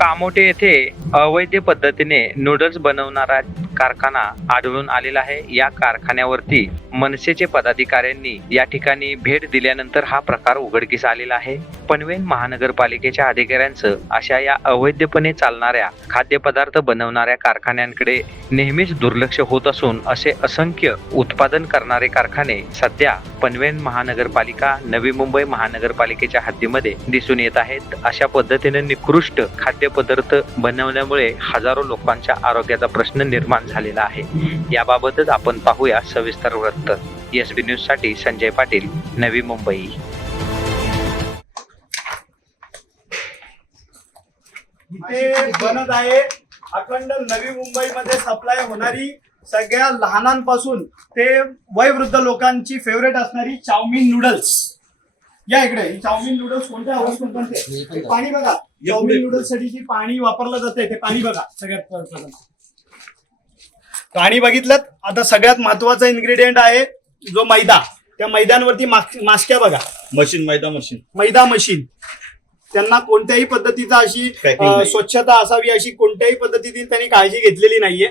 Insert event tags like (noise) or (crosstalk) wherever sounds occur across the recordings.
कामोटे येथे अवैध पद्धतीने नूडल्स बनवणारा कारखाना आढळून आलेला आहे. या कारखान्यावरती मनसेचे पदाधिकाऱ्यांनी या ठिकाणी भेट दिल्यानंतर हा प्रकार उघडकीस आलेला आहे. पनवेल महानगरपालिकेच्या अधिकाऱ्यांचं अशा या अवैधपणे चालणाऱ्या खाद्यपदार्थ बनवणाऱ्या कारखान्यांकडे नेहमीच दुर्लक्ष होत असून असे असंख्य उत्पादन करणारे कारखाने सध्या पनवेल महानगरपालिका नवी मुंबई महानगरपालिकेच्या हद्दीमध्ये दिसून येत आहेत. अशा पद्धतीने निकृष्ट खाद्यपदार्थ बनवल्यामुळे हजारो लोकांच्या आरोग्याचा प्रश्न निर्माण झालेला आहे. याबाबतच आपण पाहूया सविस्तर वृत्त. एस बी न्यूजसाठी संजय पाटील नवी मुंबई. इथे बनत आहे अखंड नवी मुंबईमध्ये सप्लाय होणारी सगळ्या लहानांपासून ते वयवृद्ध लोकांची फेवरेट असणारी चाऊमिन नूडल्स या इकडे ही चाऊमिन नूडल्स कोणत्या अवस्थेत बनते हे पाणी बघा. चाऊमिन नूडल्ससाठी जी पाणी वापरलं जाते ते पाणी बघा. सगळ्यात पाणी बघितलं आता सगळ्यात महत्त्वाचा इन्ग्रेडियंट आहे जो मैदा. त्या मैद्यांवरती मास- मास्क्या बघा. Machine maida machine. Maida machine. त्यांना कोणत्याही पद्धतीचा अशी. स्वच्छता असावी अशी कोणत्याही पद्धतीची त्यांनी काळजी घेतलेली नाहीये.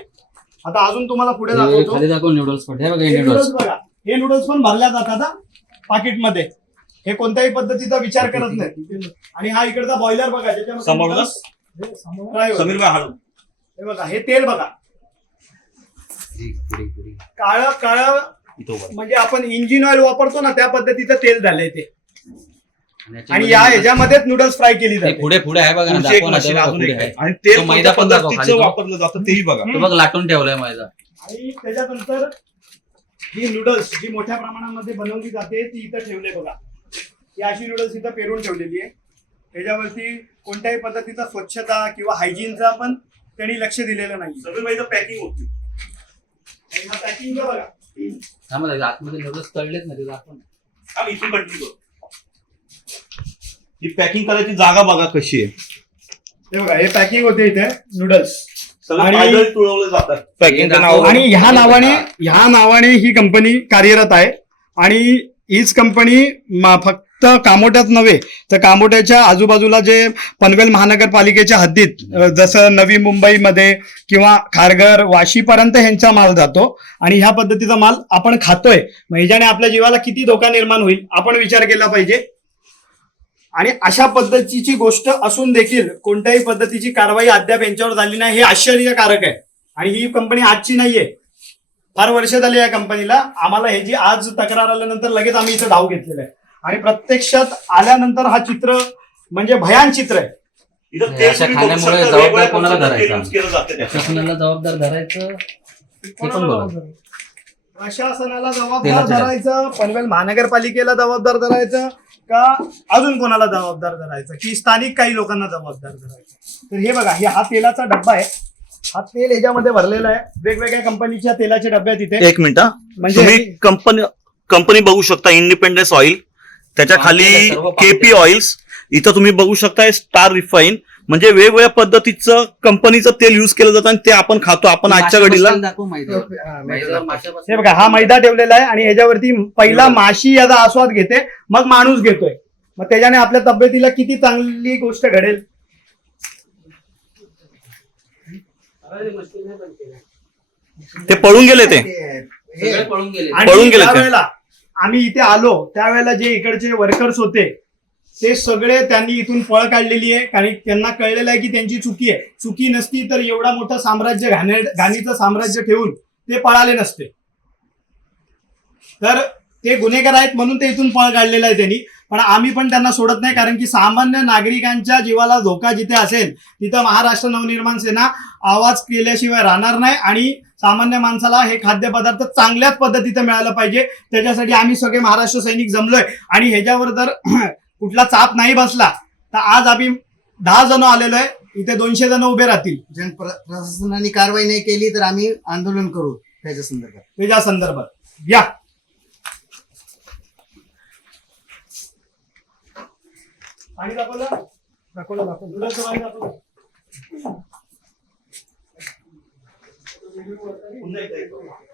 आता अजून तुम्हाला पुढे हे दाखवतो. नूडल्स पण. बघा नूडल्स बघा. हे नूडल्स पण भरल्या जातात पाकिटमध्ये. हे कोणत्याही पद्धतीचा विचार करत नाही. आणि हा इकडचा बॉयलर बघा हाडू हे बघा हे तेल बघा. काळ काळ म्हणजे आपण इंजिन ऑइल वापरतो ना त्या पद्धतीचं तेल झालंय ते. आणि या ह्याच्यामध्येच नूडल्स फ्राय केली हे जाते. पुढे पुढे आहे बघा ना पुढची एक दाखव ना मशीन ते बघा अजून पुढे एक आहे. आहे. आणि तेल तो मैदा कोणत्या पण दाखव खाली पद्धतीचं तो. वापरलं जातं तेही बघा. तो बघ लाटून ठेवलाय मैदा. आणि त्याच्यानंतर ही नूडल्स जी मोठ्या प्रमाणामध्ये बनवली जाते ती इथं ठेवले बघा. ही अशी नूडल्स इथं पेरून ठेवलेली आहे. त्याच्यावरती कोणत्याही पद्धतीचा स्वच्छता किंवा हायजीनचा पण त्यांनी लक्ष दिलेलं नाही समीर भाईचं पॅकिंग होती. आणि हा पॅकिंग बघा थांबा आतमध्ये ना. आम्ही इथून कंटिन्यू करू. ही पॅकिंग करायची जागा बघा कशी आहे. हे बघा हे पॅकिंग होते इथे नूडल्स सगळं आणि- पायदळी तुळवलं जातात पॅकिंग दाखव. आणि ह्या नावाने ह्या नावाने ही कंपनी कार्यरत आहे. आणि हीच कंपनी मा- फक्त कामोट्यात नव्हे तर कामोट्याच्या आजूबाजूला जे पनवेल महानगरपालिकेच्या हद्दीत जसं नवी मुंबईमध्ये किंवा खारघर वाशीपर्यंत ह्यांचा माल जातो आणि ह्या पद्धतीचा माल आपण खातोय. मग ह्याच्याने आपल्या जीवाला किती धोका निर्माण होईल आपण विचार केला पाहिजे. आणि अशा पद्धतीची गोष्ट असून देखील कोणत्याही पद्धतीची कारवाई अद्याप यांच्यावर झाली नाही हे आश्चर्यकारक आहे. आणि ही कंपनी आजची नाहीये. फार वर्ष झाली या कंपनीला. आम्हाला ह्याची आज तक्रार आल्यानंतर लगेच आम्ही इथं धाव घेतलेलं आहे. आणि प्रत्यक्षात आल्यानंतर हा चित्र म्हणजे भयान चित्र आहे. इथं तेल अशा तुम्ही बघू खाण्यामुळे शकता, जबाबदार वेगवेगळ्या कोणाला पद्धतीचं तेल धरायचं? use केलं जातं त्याच्यात. प्रशासनाला जबाबदार धरायचं ते पण बघा प्रशासनाला जबाबदार तेलाच्या धरायचं पनवेल महानगरपालिकेला जबाबदार धरायचं का अजून कोणाला जबाबदार धरायचं? की स्थानिक काही लोकांना जबाबदार धरायचं? तर हे बघा हे हा तेलाचा डब्बा आहे. हा तेल ह्याच्यामध्ये भरलेला आहे. वेगवेगळ्या कंपनीच्या तेलाचे डब्बे आहेत तिथे एक मिनिट. हा. म्हणजे तुम्ही कंपनी कंपनी बघू शकता इंडिपेंडन्स ऑइल त्याच्याखाली केपी. ऑइल्स इथं तुम्ही बघू शकता स्टार रिफाईन म्हणजे वेगवेगळ्या पद्धतीचं कंपनीचं तेल युज केलं जातं आणि ते आपण खातो. आपण आजच्या घडीला हे. बघा हा मैदा ठेवलेला आहे आणि ह्याच्यावरती पहिला माशी याचा आस्वाद घेते मग माणूस घेतोय. मग त्याच्याने आपल्या तब्येतीला किती चांगली गोष्ट घडेल? ते पळून गेले ते. पळून गेले. आम्ही इथे आलो त्यावेळेला जे इकडचे वर्कर्स होते ते सगळे त्यांनी इथून पळ काढलेली आहे. कारण त्यांना कळलेलं आहे की त्यांची चुकी आहे. चुकी नसती तर एवढा मोठं साम्राज्य घाणे घाणीचं साम्राज्य ठेवून ते पळाले नसते. तर ते गुन्हेगार आहेत म्हणून ते इथून पळ काढलेलं आहे त्यांनी. पण आम्ही पण त्यांना सोडत नाही कारण की सामान्य नागरिकांच्या जीवाला धोका जिथे असेल तिथं महाराष्ट्र नवनिर्माण सेना आवाज केल्याशिवाय राहणार नाही आणि सामान्य माणसाला हे खाद्यपदार्थ चांगल्याच पद्धतीचं मिळालं पाहिजे. त्याच्यासाठी आम्ही सगळे महाराष्ट्र सैनिक जमलोय. आणि ह्याच्यावर जर (clears throat) कुठला चाप नाही बसला तर आज आम्ही दहा जण आलेलो आहे. इथे दोनशे जण उभे राहतील. जन प्र- प्रशासनाने कारवाई नाही केली तर आम्ही आंदोलन करू त्याच्या संदर्भात. त्याच्या संदर्भात. या. पाणी दाखवलं दाखवलं. दाखवलं. 从那那个。